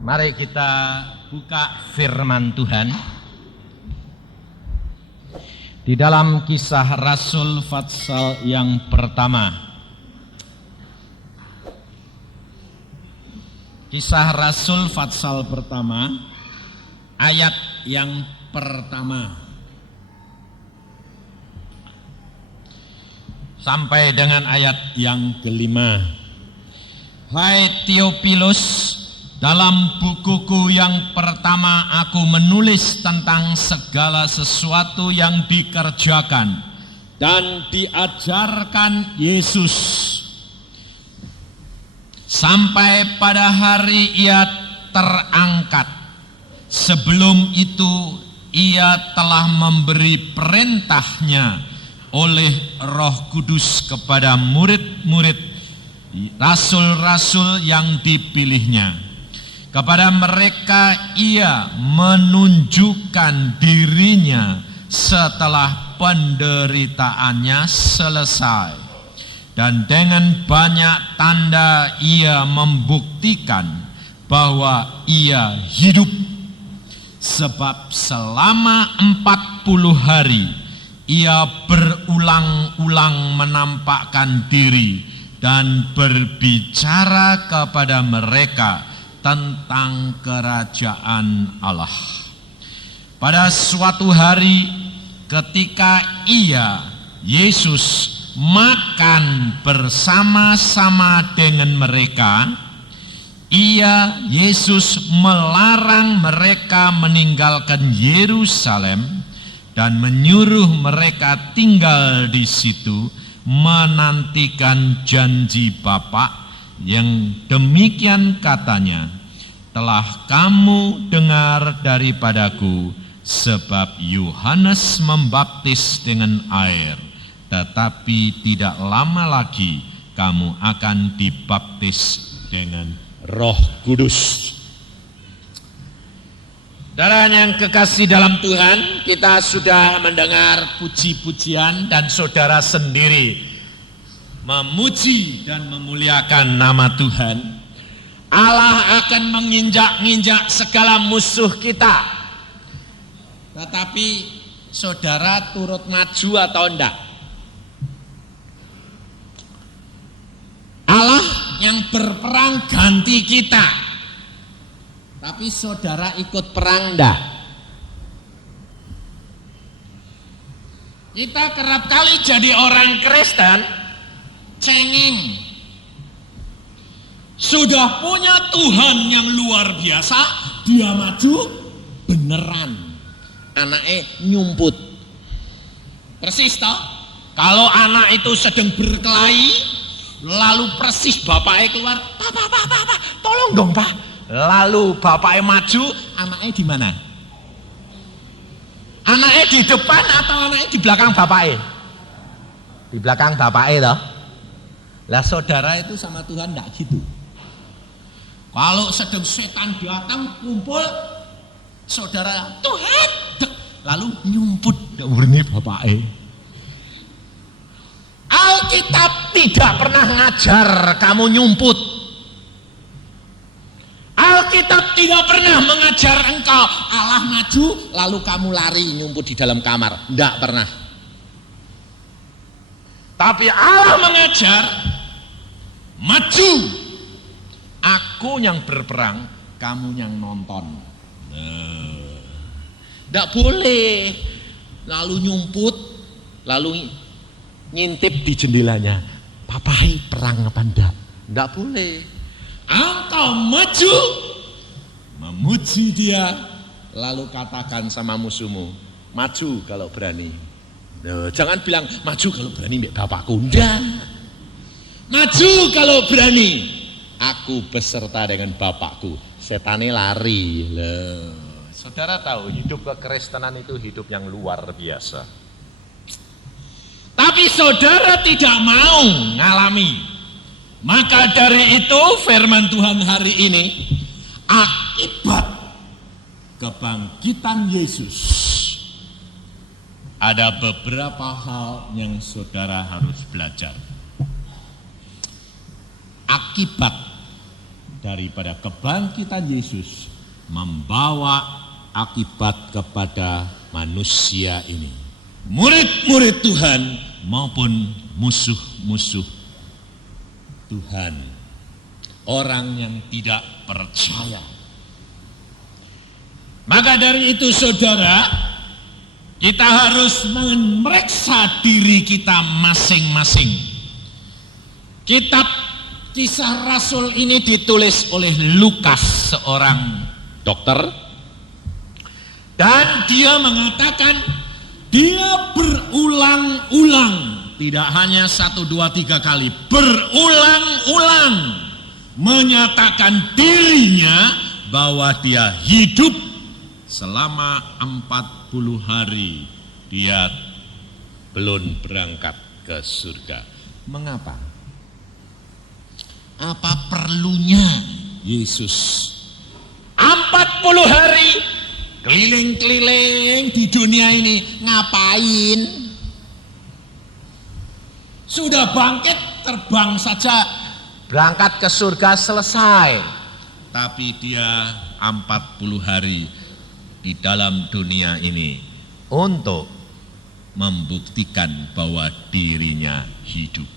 Mari kita buka firman Tuhan di dalam Kisah Rasul pasal yang pertama. Kisah Rasul pasal pertama, ayat yang pertama sampai dengan ayat yang kelima. Hai Theophilus, dalam bukuku yang pertama aku menulis tentang segala sesuatu yang dikerjakan dan diajarkan Yesus sampai pada hari ia terangkat. Sebelum itu ia telah memberi perintahnya oleh Roh Kudus kepada murid-murid rasul-rasul yang dipilihnya. Kepada mereka ia menunjukkan dirinya setelah penderitaannya selesai. Dan dengan banyak tanda ia membuktikan bahwa ia hidup. Sebab selama 40 hari ia berulang-ulang menampakkan diri dan berbicara kepada mereka tentang kerajaan Allah. Pada suatu hari ketika Yesus makan bersama-sama dengan mereka, Yesus melarang mereka meninggalkan Yerusalem dan menyuruh mereka tinggal di situ menantikan janji Bapa yang demikian katanya, telah kamu dengar daripadaku, sebab Yohanes membaptis dengan air, tetapi tidak lama lagi kamu akan dibaptis dengan Roh Kudus. Saudara yang kekasih dalam Tuhan, kita sudah mendengar puji-pujian dan saudara sendiri memuji dan memuliakan nama Tuhan. Allah akan menginjak-injak segala musuh kita. Tetapi saudara turut maju atau enggak? Allah yang berperang ganti kita, tapi saudara ikut perang enggak? Kita kerap kali jadi orang Kristen cengeng. Sudah punya Tuhan yang luar biasa, dia maju beneran, anaknya nyumput. Persis toh? Kalau anak itu sedang berkelahi, lalu persis bapaknya keluar, Pak, tolong dong Pak. Lalu bapaknya maju, anaknya di mana? Anaknya di depan atau anaknya di belakang bapaknya? Di belakang bapaknya toh? Lah saudara itu sama Tuhan enggak gitu. Kalau sedang setan datang kumpul, saudara Tuhan, lalu nyumput urni bapaknya. Alkitab tidak pernah ngajar kamu nyumput. Alkitab tidak pernah mengajar engkau Allah maju lalu kamu lari nyumput di dalam kamar. Tidak pernah. Tapi Allah mengajar maju, aku yang berperang, kamu yang nonton. Tidak boleh lalu nyumput, lalu ngintip di jendelanya, papai perang apa enggak? Tidak boleh. Engkau maju, memuji dia, lalu katakan sama musuhmu, maju kalau berani. Jangan bilang maju kalau berani mbak bapakku. Enggak. Maju kalau berani, aku beserta dengan bapakku. Setane lari. Saudara tahu hidup kekristenan itu hidup yang luar biasa. Tapi saudara tidak mau ngalami. Maka dari itu firman Tuhan hari ini, akibat kebangkitan Yesus, ada beberapa hal yang saudara harus belajar. Akibat daripada kebangkitan Yesus membawa akibat kepada manusia ini. Murid-murid Tuhan maupun musuh-musuh Tuhan. Orang yang tidak percaya. Maka dari itu saudara, kita harus memeriksa diri kita masing-masing. Kitab Kisah Rasul ini ditulis oleh Lukas, seorang dokter, dan dia mengatakan dia berulang-ulang, tidak hanya 1, 2, 3 kali, berulang-ulang menyatakan dirinya bahwa dia hidup selama 40 hari dia belum berangkat ke surga. Mengapa? Apa perlunya Yesus 40 hari keliling-keliling di dunia ini? Ngapain? Sudah bangkit, terbang saja, berangkat ke surga, selesai. Tapi dia 40 hari di dalam dunia ini untuk membuktikan bahwa dirinya hidup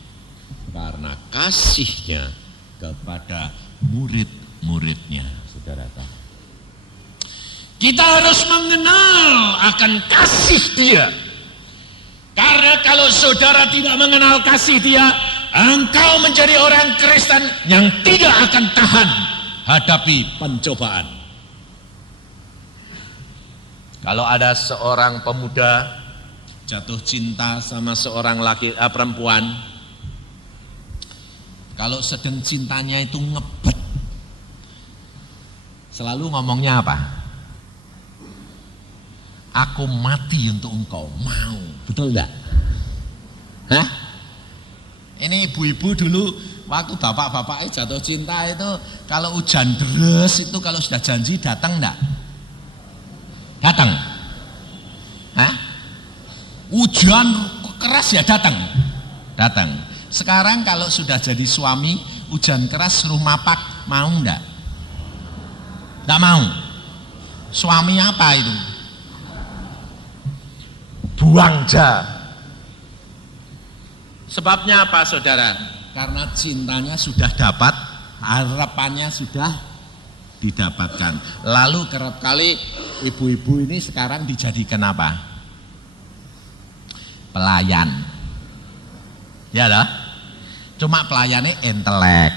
karena kasihnya kepada murid-muridnya. Saudara tahu, kita harus mengenal akan kasih dia, karena kalau saudara tidak mengenal kasih dia, engkau menjadi orang Kristen yang tidak akan tahan hadapi pencobaan. Kalau ada seorang pemuda jatuh cinta sama seorang perempuan, kalau sedang cintanya itu ngebet, selalu ngomongnya apa? Aku mati untuk engkau, mau, betul enggak? Hah? Ini ibu-ibu dulu waktu bapak-bapaknya jatuh cinta itu, kalau hujan deras itu kalau sudah janji datang enggak? Datang. Hah? Hujan keras ya datang. Datang. Sekarang kalau sudah jadi suami, hujan keras suruh mapak, mau enggak? Enggak mau. Suami apa itu? Buangja. Sebabnya apa saudara? Karena cintanya sudah dapat, harapannya sudah didapatkan. Lalu kerap kali ibu-ibu ini sekarang dijadikan apa? Pelayan. Ya dah. Cuma pelayannya intelek.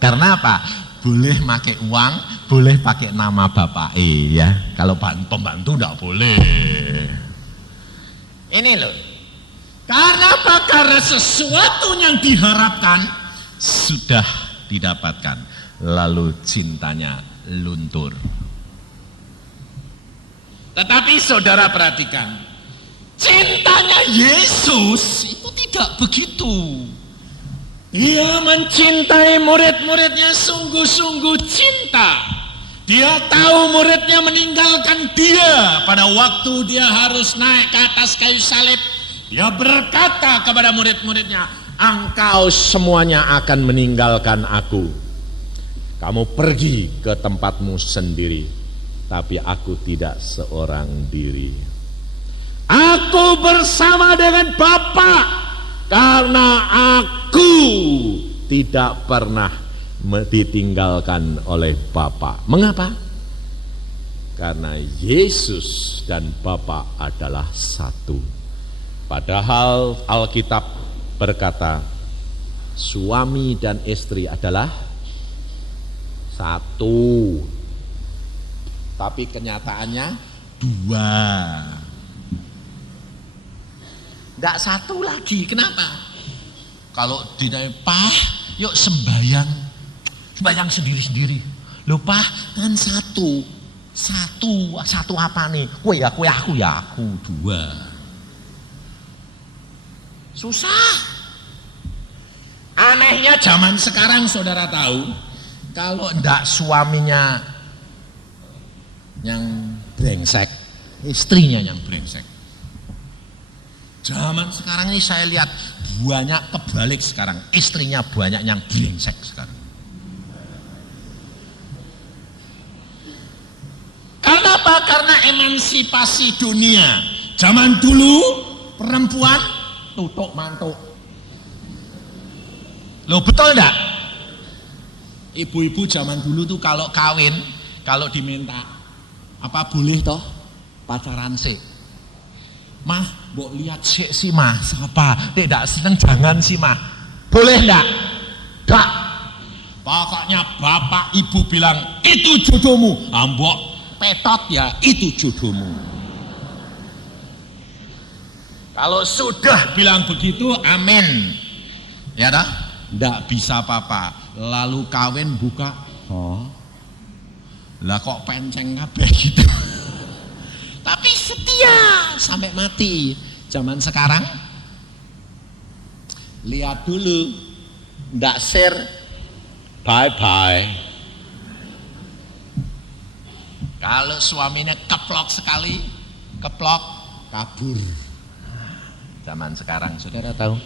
Karena apa? Boleh pakai uang, boleh pakai nama bapak ya. Kalau pembantu enggak boleh. Ini loh. Karena apa? Karena sesuatu yang diharapkan sudah didapatkan. Lalu cintanya luntur. Tetapi saudara perhatikan, cintanya Yesus itu tidak begitu. Dia mencintai murid-muridnya sungguh-sungguh cinta. Dia tahu muridnya meninggalkan dia pada waktu dia harus naik ke atas kayu salib. Dia berkata kepada murid-muridnya, engkau semuanya akan meninggalkan aku. Kamu pergi ke tempatmu sendiri, tapi aku tidak seorang diri. Aku bersama dengan Bapa, karena aku tidak pernah ditinggalkan oleh Bapa. Mengapa? Karena Yesus dan Bapa adalah satu. Padahal Alkitab berkata suami dan istri adalah satu, tapi kenyataannya dua. Enggak satu lagi. Kenapa? Kalau dinamai, Pak, yuk sembahyang sendiri-sendiri. Loh Pak, kan satu apa nih? Kue ya, aku dua. Susah. Anehnya zaman sekarang saudara tahu, kalau enggak suaminya yang brengsek, istrinya yang brengsek. Zaman sekarang ini saya lihat banyak kebalik sekarang, istrinya banyak yang brengsek sekarang. Kenapa? Karena emansipasi dunia. Zaman dulu perempuan tutuk mantuk. Loh betul enggak? Ibu-ibu zaman dulu tuh kalau kawin, kalau diminta, apa boleh toh pacaran sih? Mah, mbok lihat si mah, siapa? Tidak seneng jangan si mah. Boleh enggak? Enggak. Pokoknya bapak ibu bilang itu jodohmu. Mbok petot ya itu jodohmu. Kalau sudah bilang begitu, amin. Ya dah, enggak bisa apa-apa. Lalu kawin buka, oh, lah kok penceng kabeh gitu. Tapi setia sampai mati. Zaman sekarang, lihat dulu, enggak share, bye-bye. Kalau suaminya keplok sekali, keplok, kabur. Zaman sekarang, saudara tahu?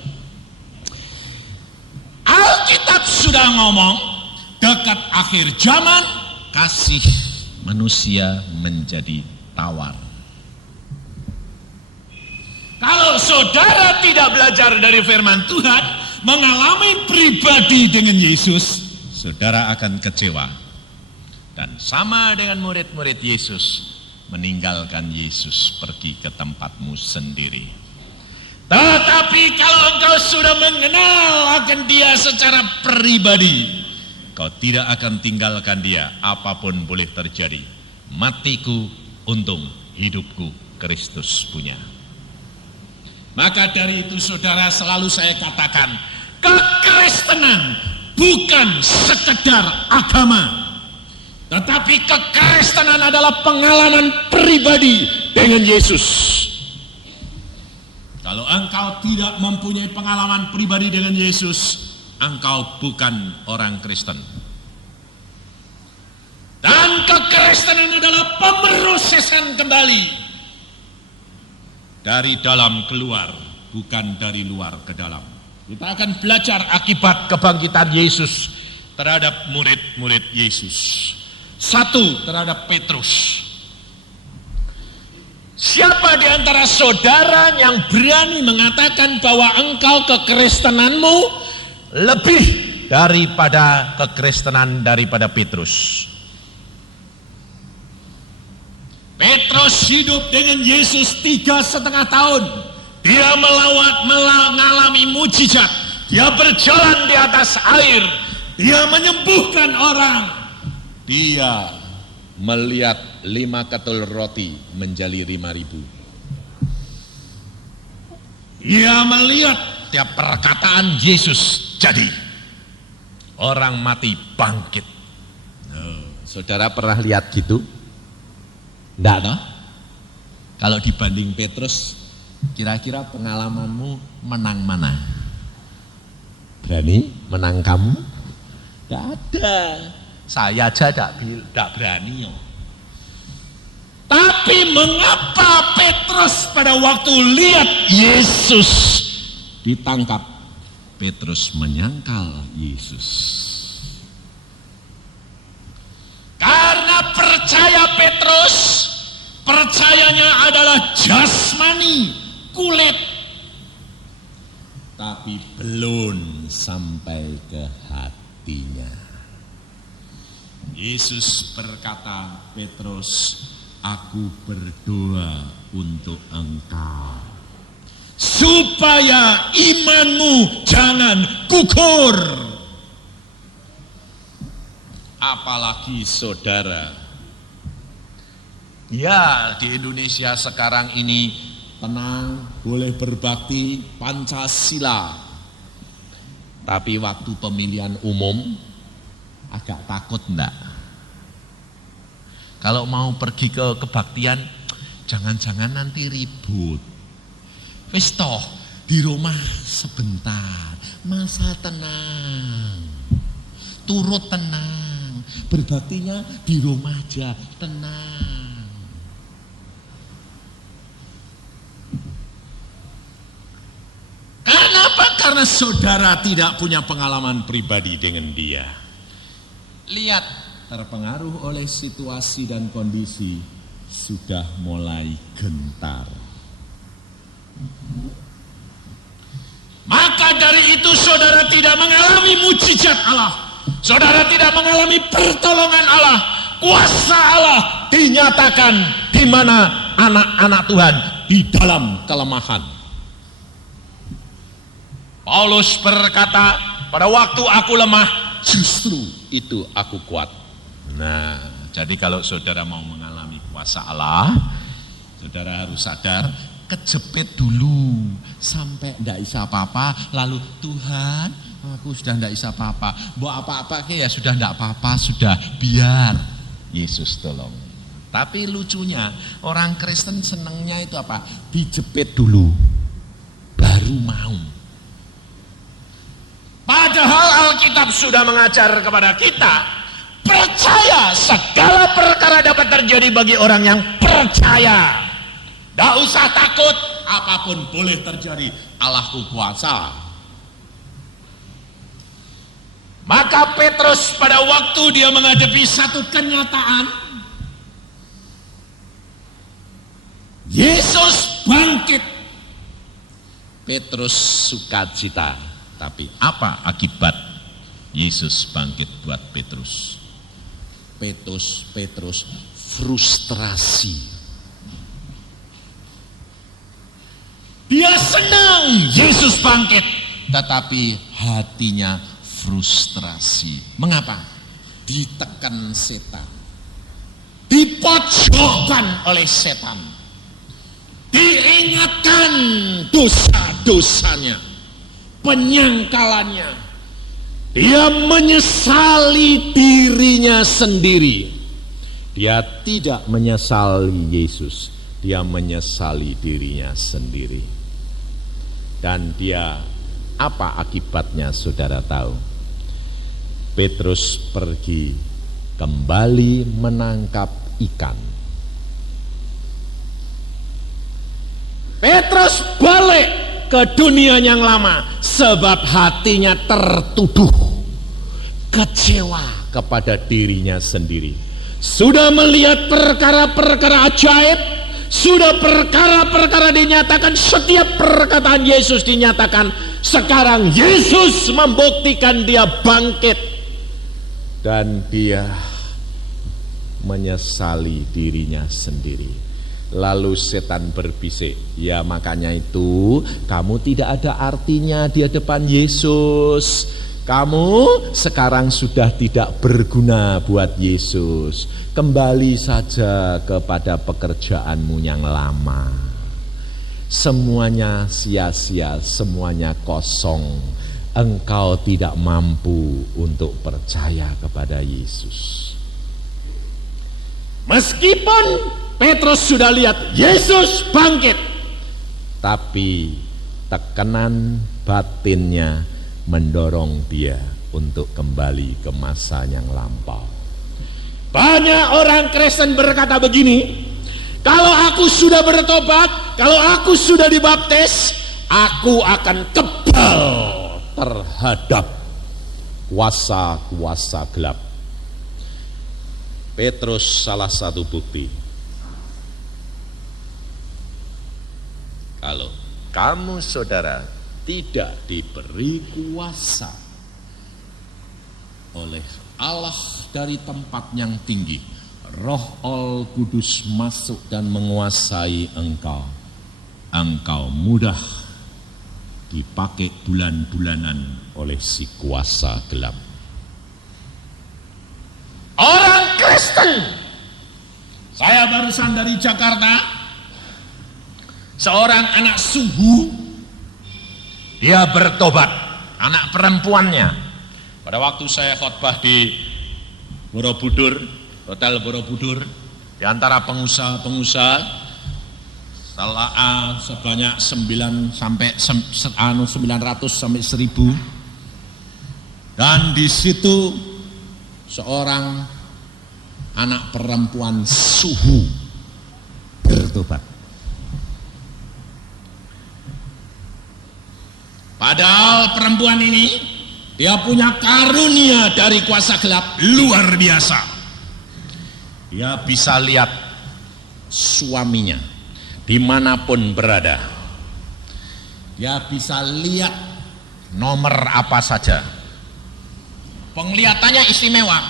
Alkitab sudah ngomong, dekat akhir zaman, kasih manusia menjadi tawar. Kalau saudara tidak belajar dari firman Tuhan, mengalami pribadi dengan Yesus, saudara akan kecewa. Dan sama dengan murid-murid Yesus, meninggalkan Yesus pergi ke tempatmu sendiri. Tetapi kalau engkau sudah mengenal akan dia secara pribadi, kau tidak akan tinggalkan dia apapun boleh terjadi. Matiku untung, hidupku Kristus punya. Maka dari itu saudara, selalu saya katakan, kekristenan bukan sekedar agama, tetapi kekristenan adalah pengalaman pribadi dengan Yesus. Kalau engkau tidak mempunyai pengalaman pribadi dengan Yesus, engkau bukan orang Kristen. Dan kekristenan adalah pemrosesan kembali dari dalam keluar, bukan dari luar ke dalam. Kita akan belajar akibat kebangkitan Yesus terhadap murid-murid Yesus. Satu, terhadap Petrus. Siapa di antara saudara yang berani mengatakan bahwa engkau kekristenanmu lebih daripada kekristenan daripada Petrus? Petrus hidup dengan Yesus 3,5 tahun. Dia mengalami mujizat. Dia berjalan di atas air. Dia menyembuhkan orang. Dia melihat 5 ketul roti menjadi 5.000. Ia melihat tiap perkataan Yesus jadi. Orang mati bangkit. Saudara pernah lihat gitu? Enggak toh? Kalau dibanding Petrus, kira-kira pengalamanmu menang mana? Berani menang kamu? Enggak ada. Saya aja tidak berani. Tapi mengapa Petrus pada waktu lihat Yesus ditangkap, Petrus menyangkal Yesus? Karena percaya Petrus, percayanya adalah jasmani, kulit, tapi belum sampai ke hatinya. Yesus berkata, Petrus, aku berdoa untuk engkau supaya imanmu jangan gugur. Apalagi saudara, ya di Indonesia sekarang ini tenang, boleh berbakti Pancasila. Tapi waktu pemilihan umum agak takut enggak? Kalau mau pergi ke kebaktian, jangan-jangan nanti ribut. Wis toh, di rumah sebentar, masa tenang, turut tenang, berbaktinya di rumah aja, tenang. Karena apa? Karena saudara tidak punya pengalaman pribadi dengan dia. Lihat, terpengaruh oleh situasi dan kondisi, sudah mulai gentar. Maka dari itu saudara tidak mengalami mujizat Allah. Saudara tidak mengalami pertolongan Allah. Kuasa Allah dinyatakan di mana anak-anak Tuhan di dalam kelemahan. Paulus berkata, pada waktu aku lemah, justru itu aku kuat. Nah, jadi kalau saudara mau mengalami kuasa Allah, saudara harus sadar, kejepit dulu sampai ndak bisa apa-apa, lalu Tuhan, aku sudah ndak bisa apa-apa. Mau apa-apa ya sudah ndak apa-apa, sudah biar Yesus tolong. Tapi lucunya orang Kristen senangnya itu apa? Dijepit dulu, baru mau. Padahal Alkitab sudah mengajar kepada kita, percaya segala perkara dapat terjadi bagi orang yang percaya. Tidak usah takut, apapun boleh terjadi, Allahku kuasa. Maka Petrus pada waktu dia menghadapi satu kenyataan, Yesus bangkit, Petrus sukacita. Tapi apa akibat Yesus bangkit buat Petrus? Petrus frustrasi. Dia senang Yesus bangkit, tetapi hatinya frustrasi. Mengapa? Ditekan setan, dipojokkan oleh setan, diingatkan dosa-dosanya, penyangkalannya. Dia menyesali dirinya sendiri. Dia tidak menyesali Yesus, dia menyesali dirinya sendiri. Dan dia, apa akibatnya saudara tahu? Petrus pergi kembali menangkap ikan. Petrus balik ke dunia yang lama sebab hatinya tertuduh kecewa kepada dirinya sendiri. Sudah melihat perkara-perkara ajaib, sudah perkara-perkara dinyatakan, setiap perkataan Yesus dinyatakan. Sekarang Yesus membuktikan dia bangkit. Dan dia menyesali dirinya sendiri. Lalu setan berbisik, ya makanya itu kamu tidak ada artinya di hadapan Yesus. Kamu sekarang sudah tidak berguna buat Yesus. Kembali saja kepada pekerjaanmu yang lama. Semuanya sia-sia, semuanya kosong. Engkau tidak mampu untuk percaya kepada Yesus. Meskipun Petrus sudah lihat Yesus bangkit, tapi tekanan batinnya mendorong dia untuk kembali ke masa yang lampau. Banyak orang Kristen berkata begini, kalau aku sudah bertobat, kalau aku sudah dibaptis, aku akan kebal terhadap kuasa-kuasa gelap. Petrus salah satu bukti. Kalau kamu saudara tidak diberi kuasa oleh Allah dari tempat yang tinggi, Roh Al Kudus masuk dan menguasai engkau, engkau mudah dipakai bulan-bulanan oleh si kuasa gelap. Orang Kristen, saya barusan dari Jakarta, seorang anak suhu, dia bertobat, anak perempuannya. Pada waktu saya khotbah di Borobudur, Hotel Borobudur, di antara pengusaha-pengusaha, sebanyak 900 sampai 1000, dan di situ seorang anak perempuan suhu bertobat. Padahal perempuan ini dia punya karunia dari kuasa gelap luar biasa. Dia bisa lihat suaminya dimanapun berada. Dia bisa lihat nomor apa saja. Penglihatannya istimewa.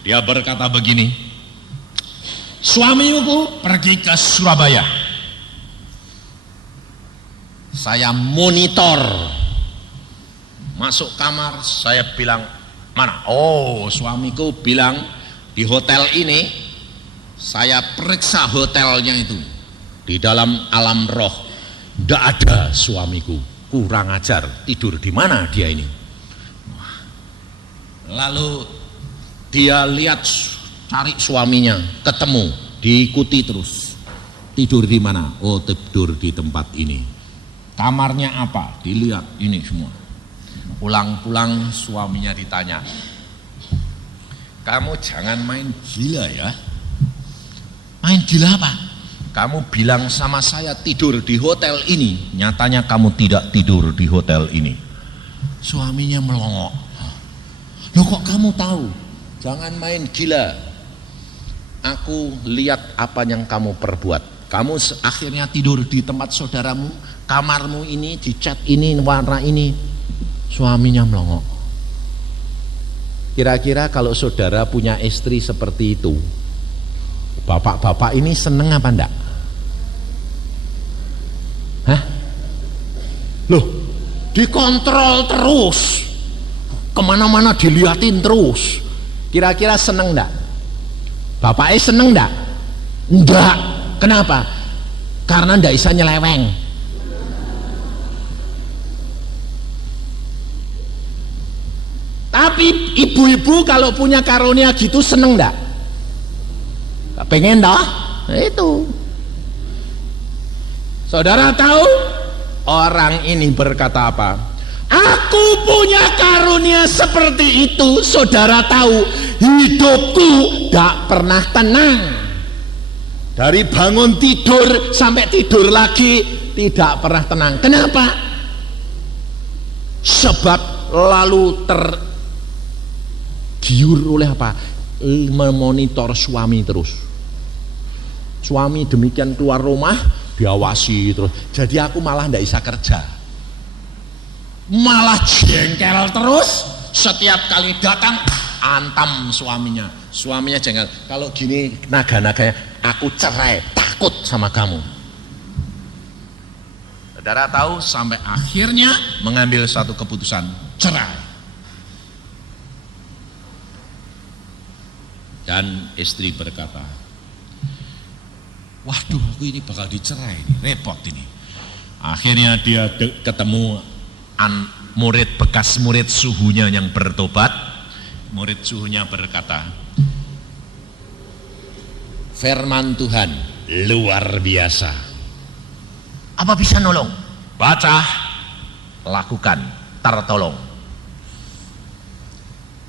Dia berkata begini, suamiku pergi ke Surabaya. Saya monitor, masuk kamar, saya bilang, mana? Oh, suamiku bilang di hotel ini. Saya periksa hotelnya itu, di dalam alam roh tidak ada suamiku. Kurang ajar, tidur di mana dia ini? Lalu dia lihat, cari suaminya, ketemu, diikuti terus. Tidur di mana? Oh, tidur di tempat ini. Kamarnya apa? Dilihat, ini semua. Pulang-pulang suaminya ditanya, kamu jangan main gila ya. Main gila apa? Kamu bilang sama saya tidur di hotel ini, nyatanya kamu tidak tidur di hotel ini. Suaminya melongok. Loh, kok kamu tahu? Jangan main gila. Aku lihat apa yang kamu perbuat. Kamu akhirnya tidur di tempat saudaramu, kamarmu ini, dicat ini, warna ini. Suaminya melongok. Kira-kira kalau saudara punya istri seperti itu, bapak-bapak ini seneng apa enggak? Hah? Loh, dikontrol terus, kemana-mana dilihatin terus. Kira-kira seneng enggak? Bapaknya seneng enggak? Enggak. Kenapa? Karena enggak bisa nyeleweng. Tapi ibu-ibu kalau punya karunia gitu seneng enggak? Pengen dah? Nah, itu. Saudara tahu orang ini berkata apa? Aku punya karunia seperti itu. Saudara tahu hidupku tidak pernah tenang. Dari bangun tidur sampai tidur lagi tidak pernah tenang. Kenapa? Sebab lalu tergiur oleh apa? Memonitor suami terus. Suami demikian keluar rumah diawasi terus. Jadi aku malah tidak bisa kerja, malah jengkel terus. Setiap kali datang antam suaminya. Suaminya jengkel. Kalau gini naga-naganya, aku cerai, takut sama kamu. Saudara tahu sampai akhirnya mengambil satu keputusan cerai. Dan istri berkata, waduh, aku ini bakal dicerai, repot ini. Akhirnya dia ketemu murid, bekas murid suhunya yang bertobat. Murid suhunya berkata, firman Tuhan luar biasa. Apa bisa nolong? Baca, lakukan, tertolong.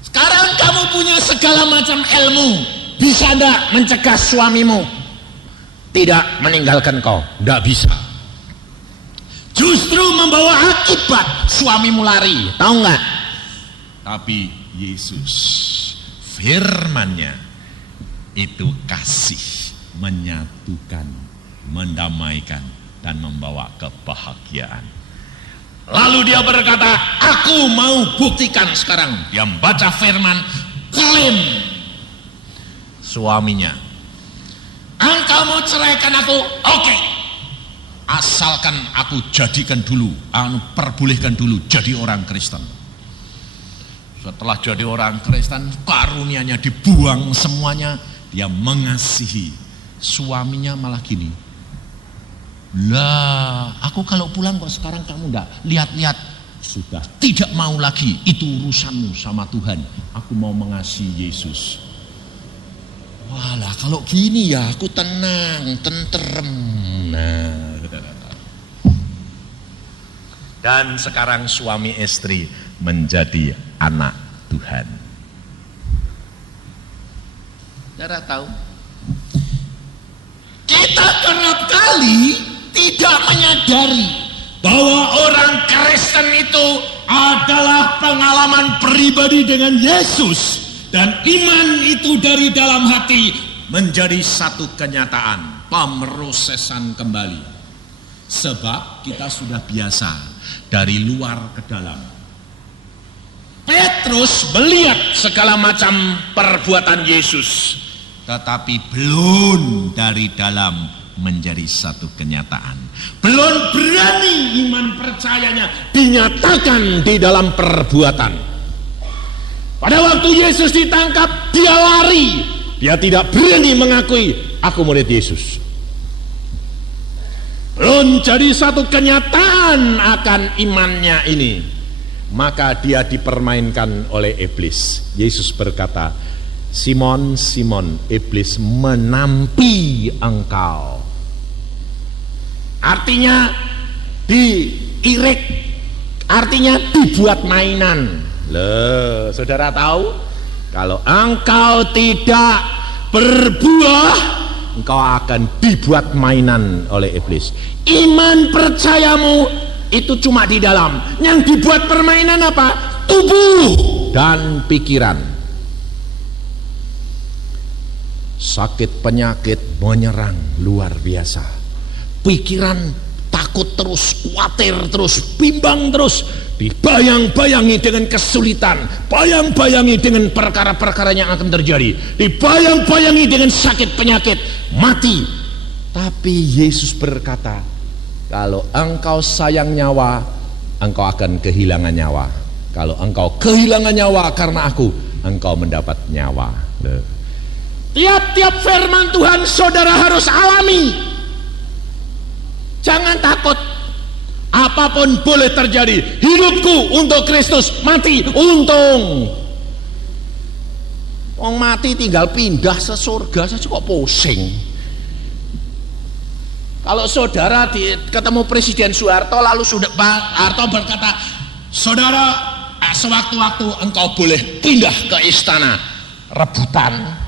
Sekarang kamu punya segala macam ilmu, bisa enggak mencegah suamimu tidak meninggalkan kau? Enggak bisa. Justru membawa akibat suamimu lari, tahu enggak? Tapi Yesus, firman-Nya itu kasih, menyatukan, mendamaikan, dan membawa kebahagiaan. Lalu dia berkata, aku mau buktikan sekarang. Dia membaca firman, klaim suaminya, engkau mau ceraikan aku? Oke. Asalkan aku jadikan dulu, perbolehkan dulu jadi orang Kristen. Setelah jadi orang Kristen, karunianya dibuang semuanya. Dia mengasihi suaminya, malah gini, lah aku kalau pulang kok sekarang kamu enggak lihat-lihat. Sudah tidak mau lagi, itu urusanmu sama Tuhan. Aku mau mengasihi Yesus. Walah, kalau gini ya aku tenang, tentrem. Nah, dan sekarang suami istri menjadi anak Tuhan. Saudara tahu, kita kerap kali tidak menyadari bahwa orang Kristen itu adalah pengalaman pribadi dengan Yesus, dan iman itu dari dalam hati menjadi satu kenyataan, pemrosesan kembali. Sebab kita sudah biasa dari luar ke dalam. Petrus melihat segala macam perbuatan Yesus, tetapi belum dari dalam menjadi satu kenyataan. Belum berani iman percayanya dinyatakan di dalam perbuatan. Pada waktu Yesus ditangkap, dia lari. Dia tidak berani mengakui, aku murid Yesus. Belum jadi satu kenyataan akan imannya ini, maka dia dipermainkan oleh iblis. Yesus berkata, Simon, Simon, iblis menampi engkau. Artinya diirik, artinya dibuat mainan. Loh, saudara tahu? Kalau engkau tidak berbuah, engkau akan dibuat mainan oleh iblis. Iman percayamu itu cuma di dalam. Yang dibuat permainan apa? Tubuh dan pikiran. Sakit penyakit menyerang luar biasa. Pikiran takut terus, khawatir terus, bimbang terus, dibayang-bayangi dengan kesulitan, bayang-bayangi dengan perkara-perkara yang akan terjadi, dibayang-bayangi dengan sakit penyakit, mati. Tapi Yesus berkata, kalau engkau sayang nyawa, engkau akan kehilangan nyawa. Kalau engkau kehilangan nyawa karena aku, engkau mendapat nyawa. Tiap-tiap firman Tuhan saudara harus alami. Jangan takut, apapun boleh terjadi. Hidupku untuk Kristus, mati untung. Wong mati tinggal pindah ke surga saja kok pusing. Kalau saudara ketemu Presiden Soeharto, lalu Pak Harto berkata, saudara, sewaktu-waktu engkau boleh pindah ke istana, rebutan.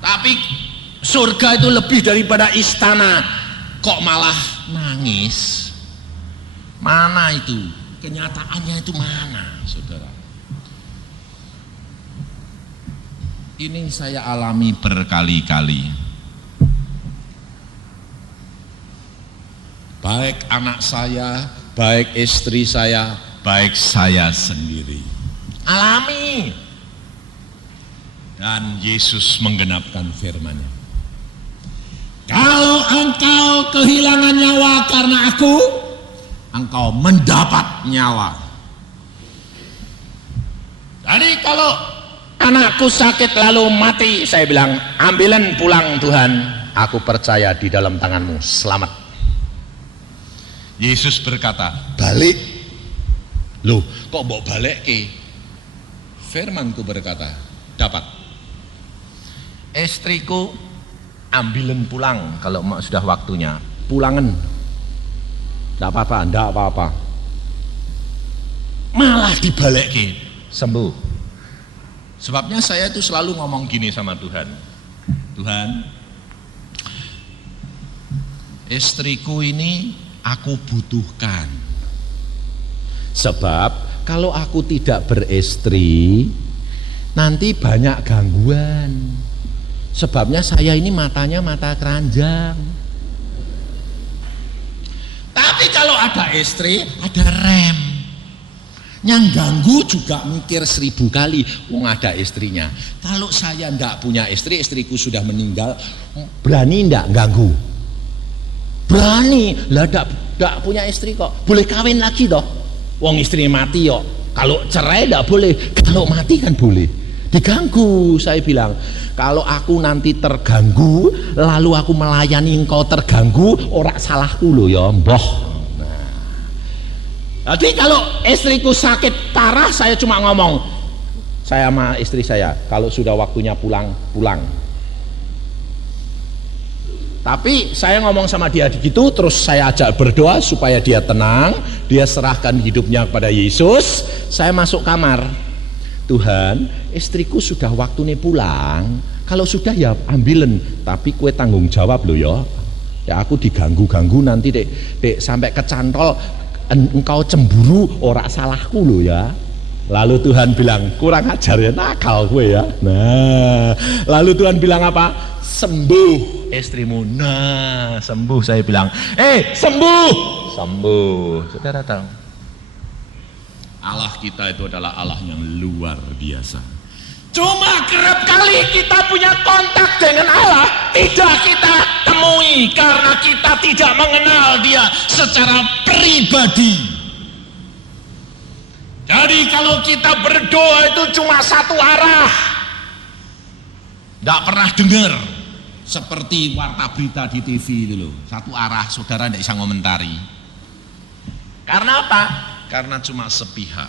Tapi surga itu lebih daripada istana. Kok malah nangis? Mana itu? Kenyataannya itu mana, saudara? Ini saya alami berkali-kali. Baik anak saya, baik istri saya, baik saya sendiri. Alami. Dan Yesus menggenapkan firman-Nya. Kalau engkau kehilangan nyawa karena aku, engkau mendapat nyawa. Jadi kalau anakku sakit lalu mati, saya bilang, ambilin pulang Tuhan, aku percaya di dalam tanganmu, selamat. Yesus berkata, balik. Loh, kok mau balik ke? Firmanku berkata, dapat. Istriku, ambilin pulang kalau sudah waktunya, pulangan, enggak apa-apa, enggak apa-apa. Malah dibalik ke, sembuh. Sebabnya saya itu selalu ngomong gini sama Tuhan, Tuhan, istriku ini aku butuhkan. Sebab kalau aku tidak beristri, nanti banyak gangguan. Sebabnya saya ini matanya mata keranjang. Tapi kalau ada istri, ada rem. Yang ganggu juga mikir 1000 kali. Wong ada istrinya. Kalau saya ndak punya istri, istriku sudah meninggal, berani ndak ganggu? Berani. Lah ndak punya istri kok. Boleh kawin lagi toh. Wong istri mati kok. Kalau cerai ndak boleh. Kalau mati kan boleh. Diganggu, saya bilang. Kalau aku nanti terganggu, lalu aku melayani engkau terganggu, ora salahku loh ya, mbah. Nah, jadi kalau istriku sakit parah, saya cuma ngomong, saya sama istri saya, kalau sudah waktunya pulang, pulang. Tapi saya ngomong sama dia gitu, terus saya ajak berdoa supaya dia tenang, dia serahkan hidupnya kepada Yesus. Saya masuk kamar. Tuhan, istriku sudah waktunya pulang. Kalau sudah ya ambilen, tapi kue tanggung jawab loh ya. Ya aku diganggu-ganggu nanti dek sampai kecantol engkau cemburu, ora salahku loh ya. Lalu Tuhan bilang, kurang ajar ya, nakal gue ya. Nah, lalu Tuhan bilang apa? Sembuh istrimu. Nah, sembuh. Saya bilang, sembuh. Sembuh. Saudara tahu, Allah kita itu adalah Allah yang luar biasa. Cuma kerap kali kita punya kontak dengan Allah tidak kita temui karena kita tidak mengenal Dia secara pribadi. Jadi kalau kita berdoa itu cuma satu arah, tidak pernah dengar seperti warta berita di TV itu loh, satu arah, saudara tidak bisa ngomentari. Karena apa? Karena cuma sepihak.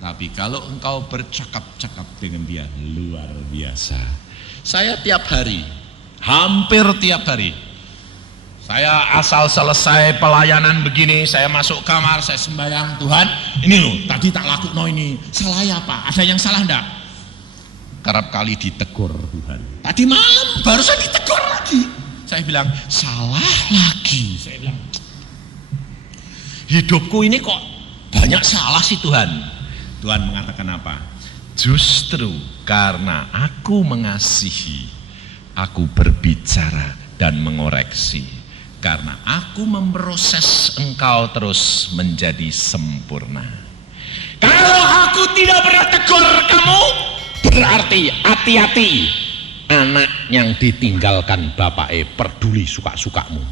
Tapi kalau engkau bercakap-cakap dengan Dia, luar biasa. Saya tiap hari, hampir tiap hari, saya asal selesai pelayanan begini, saya masuk kamar, saya sembahyang, Tuhan, ini loh, tadi tak laku ini, salah ya Pak? Ada yang salah enggak? Kerap kali ditegur Tuhan. Tadi malam barusan ditegur lagi. Saya bilang, salah lagi. Saya bilang, hidupku ini kok banyak salah sih Tuhan. Tuhan mengatakan apa? Justru karena aku mengasihi, aku berbicara dan mengoreksi. Karena aku memproses engkau terus menjadi sempurna. Kalau aku tidak pernah tegur kamu, berarti hati-hati. Anak yang ditinggalkan bapak peduli suka-sukamu.